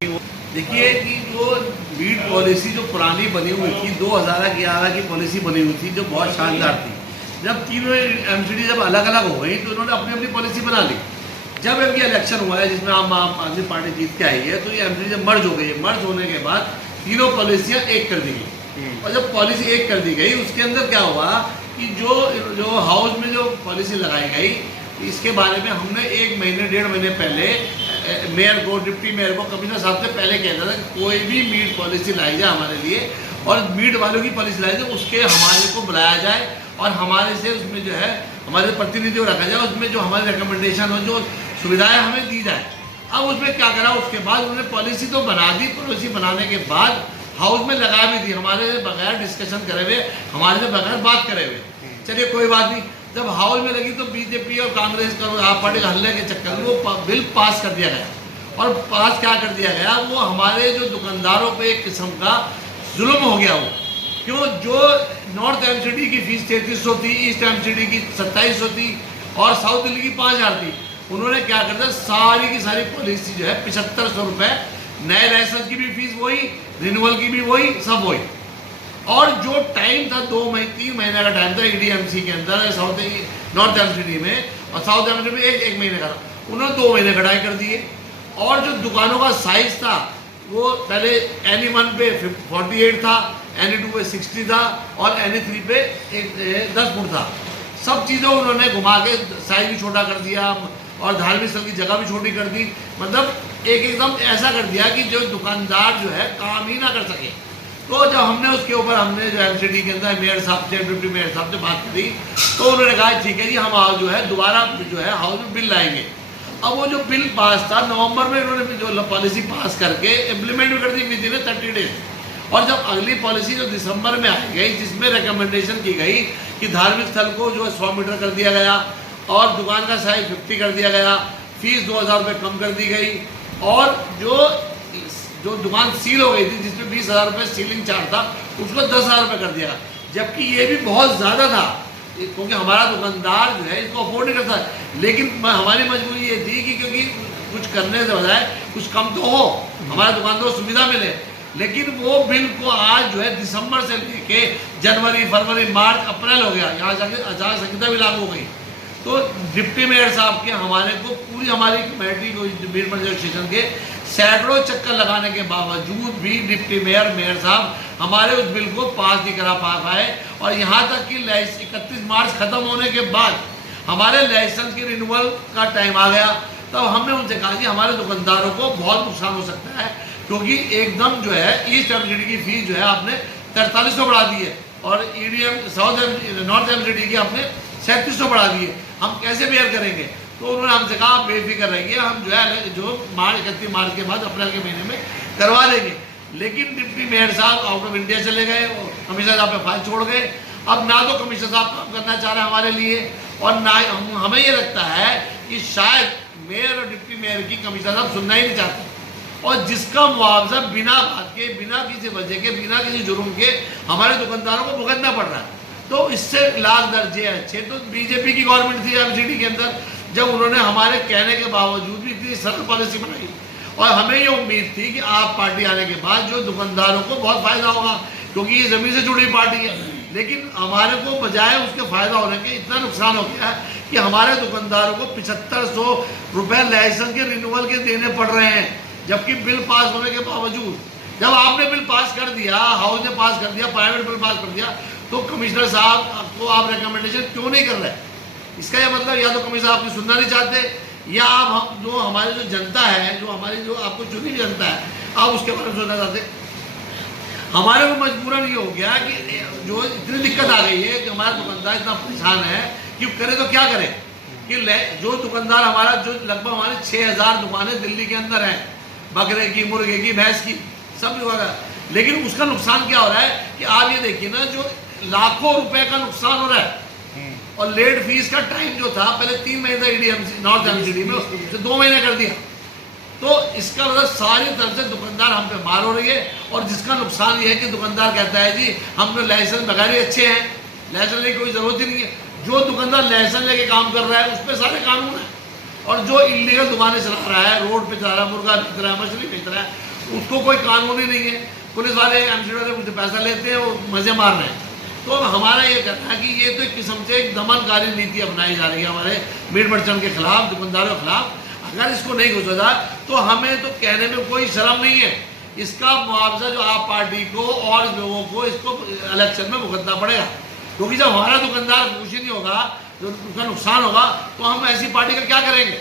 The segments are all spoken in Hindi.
देखिए कि जो मीट पॉलिसी जो पुरानी बनी हुई थी 2011 की पॉलिसी बनी हुई थी जो बहुत शानदार थी। जब तीनों एमसीडी जब अलग अलग हो गई तो इन्होंने अपनी अपनी पॉलिसी बना ली। जब इनकी इलेक्शन हुआ है जिसमें आम आदमी पार्टी जीत के आई है तो ये एमसीडी जब मर्ज हो गई है, मर्ज होने के बाद तीनों पॉलिसियाँ एक कर दी गई। और जब पॉलिसी एक कर दी गई उसके अंदर क्या हुआ कि जो हाउस में जो पॉलिसी लगाई गई इसके बारे में हमने 1 महीने 1.5 महीने पहले मेयर को, डिप्टी मेयर को, कमिश्नर साहब से पहले कहता था कि कोई भी मीट पॉलिसी लाई जाए हमारे लिए और मीट वालों की पॉलिसी लाई जाए उसके हमारे को बुलाया जाए और हमारे से उसमें जो है हमारे प्रतिनिधि को रखा जाए, उसमें जो हमारे रिकमेंडेशन हो, जो सुविधाएं हमें दी जाए। अब उसमें क्या करा, उसके बाद उन्होंने पॉलिसी तो बना दी, पॉलिसी बनाने के बाद हाउस में लगा भी दी, हमारे बगैर डिस्कशन करे हुए, हमारे से बगैर बात करे हुए। चलिए कोई बात नहीं, जब हाउस में लगी तो बीजेपी और कांग्रेस का आप पार्टी का हल्ले के चक्कर में वो बिल पास कर दिया गया। और पास क्या कर दिया गया, वो हमारे जो दुकानदारों पे एक किस्म का जुल्म हो गया। वो क्यों, जो नॉर्थ एमसीडी की फीस 3300 थी, ईस्ट एमसीडी की 2700 थी और साउथ दिल्ली की 5000 थी, उन्होंने क्या कर दिया, सारी की सारी पॉलिसी जो है 7500 रुपये, नए लाइसेंस की भी फीस वही, रिन्यूअल की भी वही, सब वही। और जो टाइम था 3 महीने का टाइम था ईडीएमसी के अंदर, नॉर्थ एमसीडी में और साउथ एमसीडी में एक महीने का था, उन्होंने 2 महीने कटाई कर दिए। और जो दुकानों का साइज था वो पहले NE1 पे 48 था, NE2 पे 60 था और NE3 पे 10 फुट था। सब चीज़ों उन्होंने घुमा के साइज भी छोटा कर दिया और धार्मिक स्थल की जगह भी छोटी कर दी। मतलब एकदम ऐसा कर दिया कि जो दुकानदार जो है काम ही ना कर सके। तो जब हमने उसके ऊपर जो एमसीडी के अंदर मेयर साहब से, डिप्टी मेयर साहब से बात करी तो उन्होंने कहा ठीक है जी, हम जो है दोबारा जो है हाउस में बिल लाएंगे। अब वो जो बिल पास था नवंबर में इन्होंने जो पॉलिसी पास करके इम्प्लीमेंट भी कर दी विद इन 30 डेज। और जब अगली पॉलिसी जो दिसंबर में आई गई जिसमें रिकमेंडेशन की गई कि धार्मिक स्थल को जो है 100 मीटर कर दिया गया और दुकान का साइज 50 कर दिया गया, फीस 2000 रुपये कम कर दी गई और जो दुकान सील हो गई थी जिसमें 20,000 रुपये सीलिंग चार्ज था उसको 10,000 रुपये कर दिया। जबकि ये भी बहुत ज़्यादा था क्योंकि हमारा दुकानदार जो है इसको अफोर्ड नहीं करता। लेकिन हमारी मजबूरी ये थी कि क्योंकि कुछ करने से बजाय कुछ कम तो हो, हमारे दुकानदार को सुविधा मिले। लेकिन वो बिल को आज जो है दिसंबर से लेके जनवरी, फरवरी, मार्च, अप्रैल हो गया, यहाँ जाके आचार संहिता भी लागू हो गई। तो डिप्टी मेयर साहब के हमारे को पूरी हमारी कमेटी को मीट मंडी स्टेशन के सैकड़ों चक्कर लगाने के बावजूद भी डिप्टी मेयर साहब हमारे उस बिल को पास नहीं करा पा पाए। और यहाँ तक कि 31 मार्च ख़त्म होने के बाद हमारे लाइसेंस की रिन्यूअल का टाइम आ गया। तब हमने उनसे कहा कि हमारे दुकानदारों को बहुत नुकसान हो सकता है क्योंकि एकदम जो है ईस्ट एमसीडी की फीस जो है आपने 4300 बढ़ा दी है और नॉर्थ एमसीडी की आपने 3700 बढ़ा दी है, हम कैसे बेयर करेंगे। तो उन्होंने हमसे कहा आप बेफिक्र रहिए, हम जो है जो 31 मार्च के बाद अप्रैल के महीने में करवा लेंगे। लेकिन डिप्टी मेयर साहब आउट ऑफ इंडिया चले गए, कमिश्नर साहब पे फाइल छोड़ गए। अब ना तो कमिश्नर साहब काम करना चाह रहे हैं हमारे लिए और ना हमें ये लगता है कि शायद मेयर और डिप्टी मेयर की कमिश्नर साहब सुनना ही नहीं चाहते और जिसका मुआवजा बिना बात के, बिना किसी वजह के, बिना किसी जुर्म के हमारे दुकानदारों को भुगतना पड़ रहा है। तो इससे लाख दर्जे अच्छे तो बीजेपी की गवर्नमेंट थी एमसीडी के अंदर, जब उन्होंने हमारे कहने के बावजूद भी इतनी सरल पॉलिसी बनाई और हमें ये उम्मीद थी कि आप पार्टी आने के बाद जो दुकानदारों को बहुत फायदा होगा क्योंकि ये ज़मीन से जुड़ी पार्टी है। लेकिन हमारे को बजाय उसके फ़ायदा होने के इतना नुकसान हो गया है कि हमारे दुकानदारों को 7500 रुपये लाइसेंस के रिन्यूअल के देने पड़ रहे हैं। जबकि बिल पास होने के बावजूद जब आपने बिल पास कर दिया, हाउस ने पास कर दिया, प्राइवेट बिल पास कर दिया, तो कमिश्नर साहब को आप रिकमेंडेशन क्यों नहीं कर रहे? इसका यह मतलब या तो कमिश्नर आपकी सुनना नहीं चाहते या आप जो हमारी जो जनता है, जो हमारी जो आपको चुनी हुई जनता है, आप उसके बारे में सोचना चाहते। हमारे को मजबूरन ये हो गया कि जो इतनी दिक्कत आ गई है कि हमारा दुकानदार इतना परेशान है कि करे तो क्या करे कि जो दुकानदार हमारा जो लगभग हमारे 6000 दुकानें दिल्ली के अंदर हैं, बकरे की, मुर्गे की, भैंस की, सब होगा। लेकिन उसका नुकसान क्या हो रहा है कि आप ये देखिए ना, जो लाखों रुपए का नुकसान हो रहा है। और लेट फीस का टाइम जो था पहले 3 महीने था ईडीएमसी नॉर्थ एमसीडी में, उसे 2 महीने कर दिया। तो इसका मतलब सारी तरफ से दुकानदार हम पे मार हो रही है। और जिसका नुकसान ये है कि दुकानदार कहता है जी हमने लाइसेंस बगैर ही अच्छे हैं, लाइसेंस लेने की कोई ज़रूरत ही नहीं है। जो दुकानदार लाइसेंस लेके काम कर रहा है उस पर सारे कानून है और जो इलीगल दुकानें चला रहा है, रोड पे चला रहा है, मुर्गा बेच रहा है, मछली बेच रहा है, उसको कोई कानून ही नहीं है। पुलिस वाले एमसीडी वाले मुझे पैसा लेते हैं और मजे मार रहे हैं। तो हमारा ये कहना है कि ये तो एक किस्म से एक दमनकारी नीति अपनाई जा रही है हमारे मीट मर्चेंट के खिलाफ, दुकानदारों के खिलाफ। अगर इसको नहीं घुसा तो हमें तो कहने में कोई शर्म नहीं है। इसका मुआवजा जो आप पार्टी को और लोगों को इसको इलेक्शन में भुगतना पड़ेगा, क्योंकि जब हमारा दुकानदार खुशी नहीं होगा, जो उसका नुकसान होगा, तो हम ऐसी पार्टी का क्या करेंगे।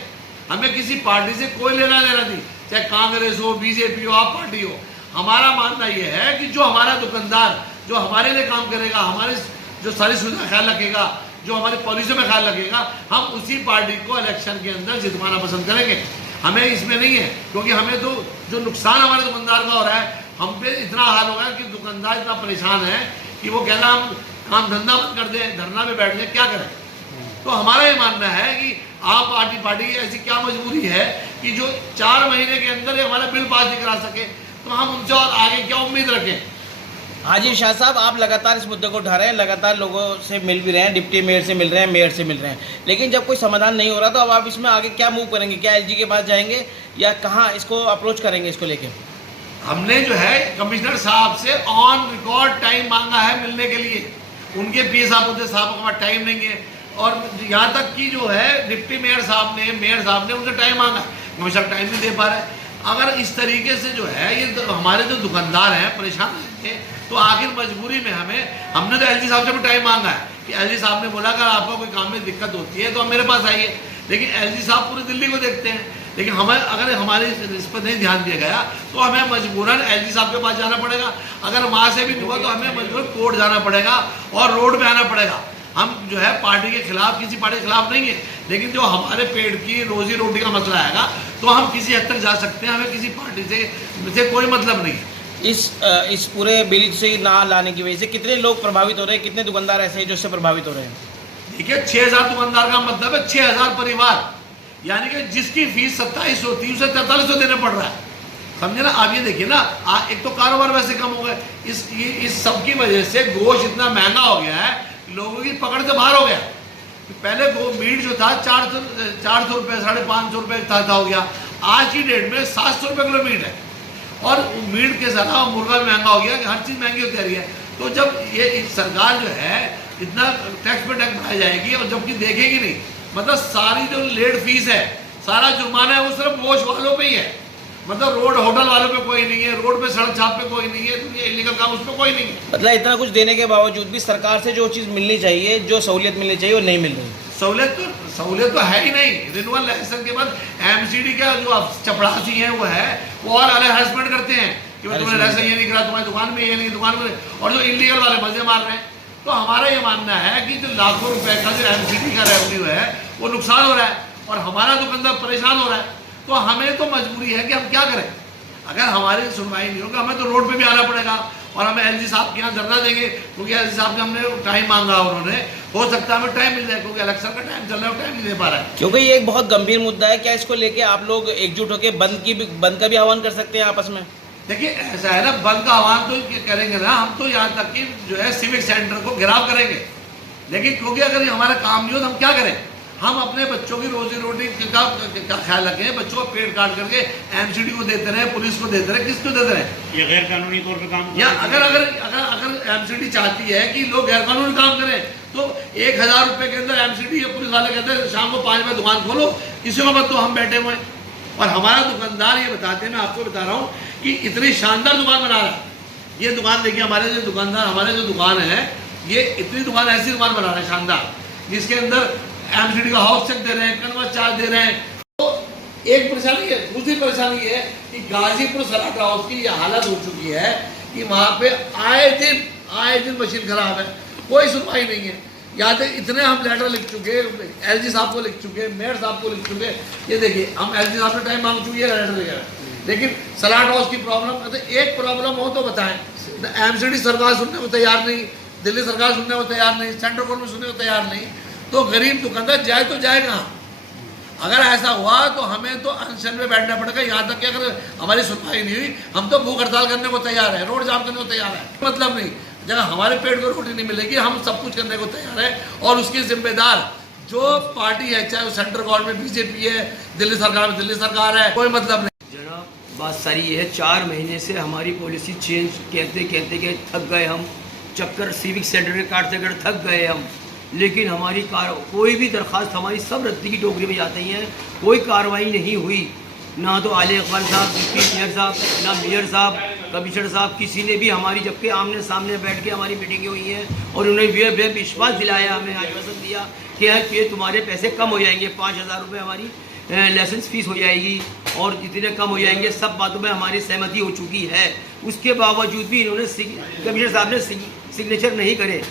हमें किसी पार्टी से कोई लेना देना नहीं, चाहे कांग्रेस हो, बीजेपी हो, आप पार्टी हो। हमारा मानना यह है कि जो हमारा दुकानदार जो हमारे लिए काम करेगा, हमारे जो सारी सुविधा ख्याल रखेगा, जो हमारी पॉलिसियों में ख्याल रखेगा, हम उसी पार्टी को इलेक्शन के अंदर जितवाना पसंद करेंगे। हमें इसमें नहीं है, क्योंकि हमें तो जो नुकसान हमारे दुकानदार का हो रहा है, हम पे इतना हाल होगा कि दुकानदार इतना परेशान है कि वो कहना हम काम धंधा बंद कर दें, धरना में बैठ जाए, क्या करें। तो हमारा ये मानना है कि आप पार्टी ऐसी क्या मजबूरी है कि जो 4 महीने के अंदर हमारा बिल पास नहीं करा सके, तो हम उनसे और आगे क्या उम्मीद रखें। हाजी शाह साहब, आप लगातार इस मुद्दे को उठा रहे हैं, लगातार लोगों से मिल भी रहे हैं, डिप्टी मेयर से मिल रहे हैं, मेयर से मिल रहे हैं, लेकिन जब कोई समाधान नहीं हो रहा तो अब आप इसमें आगे क्या मूव करेंगे? क्या एलजी के पास जाएंगे या कहाँ इसको अप्रोच करेंगे इसको लेके? हमने जो है कमिश्नर साहब से ऑन रिकॉर्ड टाइम मांगा है मिलने के लिए। उनके पी साहब होते साहब के पास टाइम नहीं है, और यहाँ तक कि जो है डिप्टी मेयर साहब ने उनसे टाइम मांगा, कमिश्नर टाइम नहीं दे पा रहे। अगर इस तरीके से जो है ये हमारे जो दुकानदार हैं परेशान हैं, तो आखिर मजबूरी में हमने तो एलजी साहब से भी टाइम मांगा है कि एलजी साहब ने बोला अगर आपको कोई काम में दिक्कत होती है तो आप मेरे पास आइए, लेकिन एलजी साहब पूरी दिल्ली को देखते हैं। लेकिन हमें अगर हमारे इस पर नहीं ध्यान दिया गया तो हमें मजबूरन एलजी साहब के पास जाना पड़ेगा। अगर वहाँ से भी नहीं हुआ तो हमें मजबूरन कोर्ट जाना पड़ेगा और रोड पे आना पड़ेगा। हम जो है पार्टी के खिलाफ, किसी पार्टी के खिलाफ नहीं है, लेकिन जो हमारे पेट की रोजी रोटी का मसला आएगा तो हम किसी हद तक जा सकते हैं। हमें किसी पार्टी से कोई मतलब नहीं है। इस पूरे बिल से ना लाने की वजह से कितने लोग प्रभावित हो रहे हैं? कितने दुकानदार ऐसे हैं जो इससे प्रभावित हो रहे हैं? देखिए 6000 दुकानदार का मतलब है 6000 परिवार, यानी कि जिसकी फीस 2700 300 4300 देना पड़ रहा है। समझे ना आप? ये देखिए ना, एक तो कारोबार वैसे कम हो गए, इस सब की वजह से गोश्त इतना महंगा हो गया है, लोगों की पकड़ से बाहर हो गया। पहले मीट जो था 400 रुपये 550 रुपये था हो गया, आज की डेट में 700 रुपये किलो मीट है। और मीट के साथ मुर्गा भी महंगा हो गया, हर चीज़ महंगी होती जा रही है। तो जब ये सरकार जो है इतना टैक्स पे टैक्स बढ़ाई जाएगी और जबकि देखेगी नहीं, मतलब सारी जो लेट फीस है, सारा जुर्माना है वो सिर्फ गोश्त वालों पे ही है। मतलब रोड होटल वालों पे कोई नहीं है, रोड पे सड़क छाप पे कोई नहीं है, तो ये इलीगल काम उस पर कोई नहीं है। मतलब इतना कुछ देने के बावजूद भी सरकार से जो चीज़ मिलनी चाहिए, जो सहूलियत मिलनी चाहिए, वो नहीं मिल रही। सहूलियत तो है ही नहीं। रिन्यूअल लाइसेंस के बाद एमसीडी का जो चपड़ासी है वो और अलग हैरेसमेंट करते हैं कि तुमने लाइसेंस ये नहीं करा, तुम्हारी दुकान में ये नहीं, दुकान में, और जो इलीगल वाले मजे मार रहे हैं। तो हमारा ये मानना है कि जो लाखों रुपए का जो एमसीडी का रेवेन्यू है वो नुकसान हो रहा है और हमारा दुकानदार परेशान हो रहा है। तो हमें तो मजबूरी है कि हम क्या करें। अगर हमारी सुनवाई नहीं होगी, हमें तो रोड पे भी आना पड़ेगा और हमें एलजी साहब के यहाँ धरना देंगे, क्योंकि एलजी साहब ने हमने टाइम मांगा, उन्होंने हो सकता है हमें टाइम मिल जाए, क्योंकि इलेक्शन का टाइम चल रहा है, टाइम नहीं दे पा रहा है। क्योंकि ये एक बहुत गंभीर मुद्दा है। क्या इसको लेके आप लोग एकजुट होकर बंद का भी आह्वान कर सकते हैं आपस में? देखिए ऐसा है ना, बंद का आह्वान तो करेंगे ना हम, तो यहाँ तक कि जो है सिविक सेंटर को घेराव करेंगे। लेकिन क्योंकि अगर ये हमारा काम नहीं हो तो हम क्या करें। हम अपने बच्चों की रोजी रोटी का ख्याल रखें, बच्चों का पेट काट करके एमसीडी को देते रहे, पुलिस को देते रहे, किसको देते रहे? ये गैर कानूनी तौर पे काम। या अगर एमसीडी चाहती है कि लोग गैर कानूनी काम करें, तो 1000 रुपये के अंदर एमसीडी या पुलिस वाले कहते हैं शाम को 5 बजे दुकान खोलो, किसी को मत, तो हम बैठे हुए हैं। और हमारा दुकानदार ये बताते हैं, मैं आपको बता रहा हूँ कि इतनी शानदार दुकान बना रहा है। ये दुकान देखिए, हमारे जो दुकानदार, हमारे जो दुकान है, ये इतनी दुकान, ऐसी दुकान बना रहा है शानदार, जिसके अंदर एमसीडी का हाउस चेक दे रहे हैं, कन्वर्स चार्ज दे रहे हैं। तो एक परेशानी है। दूसरी परेशानी है कि गाजीपुर सलाट हाउस की ये हालत हो चुकी है कि वहाँ पे आए दिन मशीन खराब है, कोई सुनवाई नहीं है। यहाँ तक इतने हम लेटर लिख चुके, एलजी साहब को लिख चुके, मेयर साहब को लिख चुके। ये देखिए हम एलजी साहब से टाइम मांग चुके हैं लेटर वगैरह, लेकिन सलाट हाउस की प्रॉब्लम, एक प्रॉब्लम हो तो बताएं। एमसीडी सरकार सुनने को तैयार नहीं, दिल्ली सरकार सुनने को तैयार नहीं, सेंट्रल गवर्नमेंट सुनने को तैयार नहीं, तो गरीब दुकानदार जाए तो जाए कहाँ? अगर ऐसा हुआ तो हमें तो अनशन में बैठना पड़ेगा। यहाँ तक कि अगर हमारी सुनवाई नहीं हुई, हम तो भूख हड़ताल करने को तैयार है, रोड जाम करने को तैयार है। मतलब नहीं, जब हमारे पेट को रोटी नहीं मिलेगी, हम सब कुछ करने को तैयार है। और उसकी जिम्मेदार जो पार्टी है, चाहे वो सेंट्रल गवर्नमेंट बीजेपी है, दिल्ली सरकार में दिल्ली सरकार है, कोई मतलब नहीं। जनाब बात सारी ये है, 4 महीने से हमारी पॉलिसी चेंज कहते कहते थक गए हम। चक्कर सिविक सेंटर के काटते काटते थक गए हम, लेकिन हमारी कोई भी दरख्वास्त हमारी सब रद्दी की टोकरी में जाती हैं। कोई कार्रवाई नहीं हुई, ना तो आले इकबाल साहब, डिप्टी मेयर साहब, ना मेयर साहब, कमिश्नर साहब, किसी ने भी हमारी, जबकि आमने सामने बैठ के हमारी मीटिंगें हुई हैं और उन्होंने विश्वास दिलाया, हमें आश्वासन दिया कि ये तुम्हारे पैसे कम हो जाएंगे, 5,000 रुपये हमारी लाइसेंस फीस हो जाएगी और जितने कम हो जाएंगे, सब बातों में हमारी सहमति हो चुकी है। उसके बावजूद भी इन्होंने कमिश्नर साहब ने सिग्नेचर नहीं करे।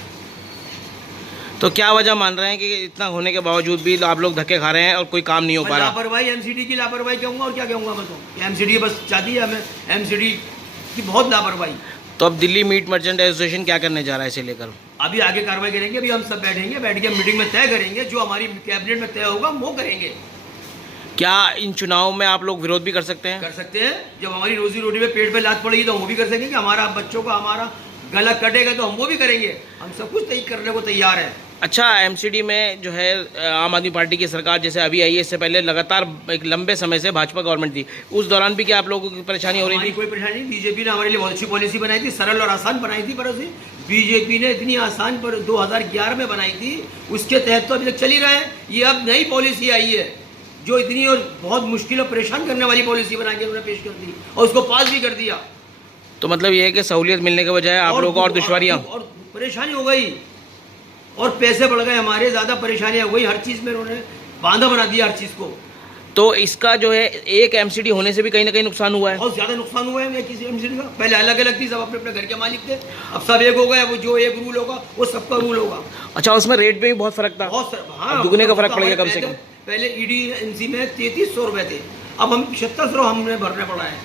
तो क्या वजह मान रहे हैं कि इतना होने के बावजूद भी आप लोग धक्के खा रहे हैं और कोई काम नहीं हो पा रहा? लापरवाही, एमसीडी की लापरवाही कहूँगा और क्या कहूँगा मैं तो। एमसीडी बस चाहती है हमें, एमसीडी की बहुत लापरवाही। तो अब दिल्ली मीट मर्चेंट एसोसिएशन क्या करने जा रहा है इसे लेकर? अभी आगे कार्रवाई करेंगे। अभी हम सब बैठेंगे, बैठ के मीटिंग में तय करेंगे, जो हमारी कैबिनेट में तय होगा वो करेंगे। क्या इन चुनाव में आप लोग विरोध भी कर सकते हैं? कर सकते हैं। जब हमारी रोजी रोटी पे पेट पे लात पड़ेगी तो हम वो भी कर सकेंगे। हमारा बच्चों का हमारा गला कटेगा तो हम वो भी करेंगे। हम सब कुछ तय करने को तैयार हैं। अच्छा, एमसीडी में जो है आम आदमी पार्टी की सरकार जैसे अभी आई है, इससे पहले लगातार एक लंबे समय से भाजपा गवर्नमेंट थी, उस दौरान भी क्या आप लोगों की परेशानी हो रही थी? कोई परेशानी नहीं। बीजेपी ने हमारे लिए बहुत अच्छी पॉलिसी बनाई थी, सरल और आसान बनाई थी। पर उसे बीजेपी ने इतनी आसान पर 2011 में बनाई थी, उसके तहत तो अभी तक चल ही रहा है। ये अब नई पॉलिसी आई है जो इतनी और बहुत मुश्किल और परेशान करने वाली पॉलिसी बना के उन्होंने पेश कर दी और उसको पास भी कर दिया। तो मतलब ये है कि सहूलियत मिलने के बजाय आप लोगों को और दुश्वारियाँ और परेशानी हो गई और पैसे बढ़ गए हमारे, ज़्यादा परेशानियाँ हो गई। हर चीज़ में उन्होंने बांधा बना दिया हर चीज़ को। तो इसका जो है एक एमसीडी होने से भी कहीं ना कहीं नुकसान हुआ है। बहुत ज़्यादा नुकसान हुआ है किसी एमसीडी का। पहले अलग अलग थी, सब अपने अपने घर के मालिक थे, अब सब एक हो गए। वो जो एक रूल होगा वो सबका रूल होगा। अच्छा, उसमें रेट में भी बहुत फर्क था? हाँ, दुगने का फर्क पड़ेगा कम से कम। पहले EDNC में 3300 रुपये थे, अब हम 7500 हमने भरने पड़ा है।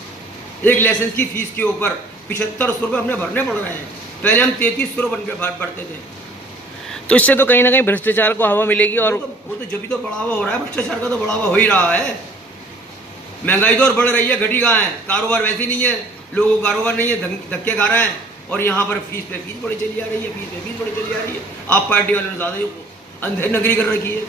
एक लाइसेंस की फीस के ऊपर 7500 रुपये हमने भरने पड़ रहे हैं। पहले हम 3300 रुपये भरते थे। तो इससे तो कहीं ना कहीं भ्रष्टाचार को हवा मिलेगी। और वो तो जब भी तो बढ़ावा हो रहा है, भ्रष्टाचार का तो बढ़ावा हो ही रहा है। महंगाई तो और बढ़ रही है, घटी कहाँ है? कारोबार वैसे नहीं है, लोगों को कारोबार नहीं है, धक्के खा रहे हैं। और यहाँ पर फीस पे फीस बढ़ी चली आ रही है, फीस पे फीस बढ़ी चली आ रही है। आप पार्टी वालों ने ज़्यादा ही अंधेर नगरी कर रखी है।